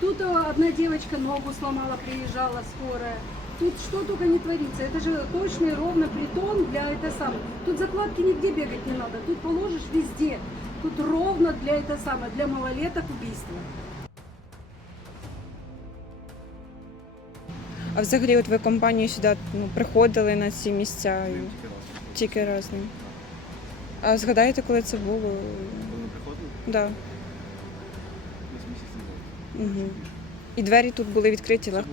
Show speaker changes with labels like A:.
A: Тут э, одна девочка ногу сломала, приезжала скорая. Тут что только не творится. Это же точный ровно притон для это самое. Тут закладки нигде бегать не надо. Тут положишь везде. Тут ровно для это самое, для малолеток убийства.
B: А взагалі, от ви компанію сюди ну, приходили на ці місця і
C: Тільки раз.
B: тільки раз. ну. А згадаєте, коли це було?
C: Коли ми приходили,
B: Да. Угу. І двері тут були відкриті легко.